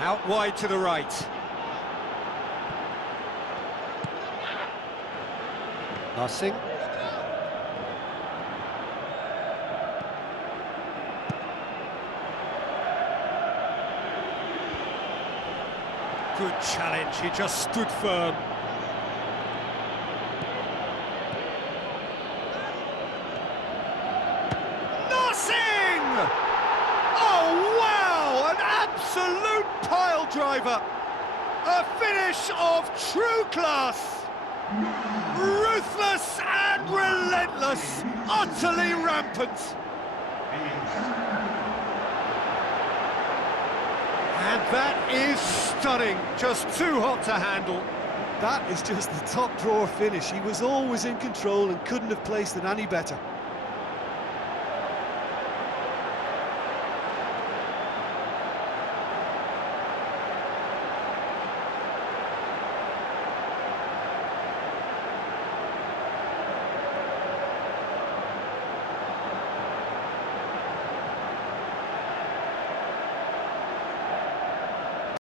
Out wide to the right. Nasir. Good challenge, he just stood firm. Oh, wow! An absolute pile driver! A finish of true class! Ruthless and relentless! Utterly rampant! And that is stunning! Just too hot to handle. That is just the top drawer finish. He was always in control and couldn't have placed it any better.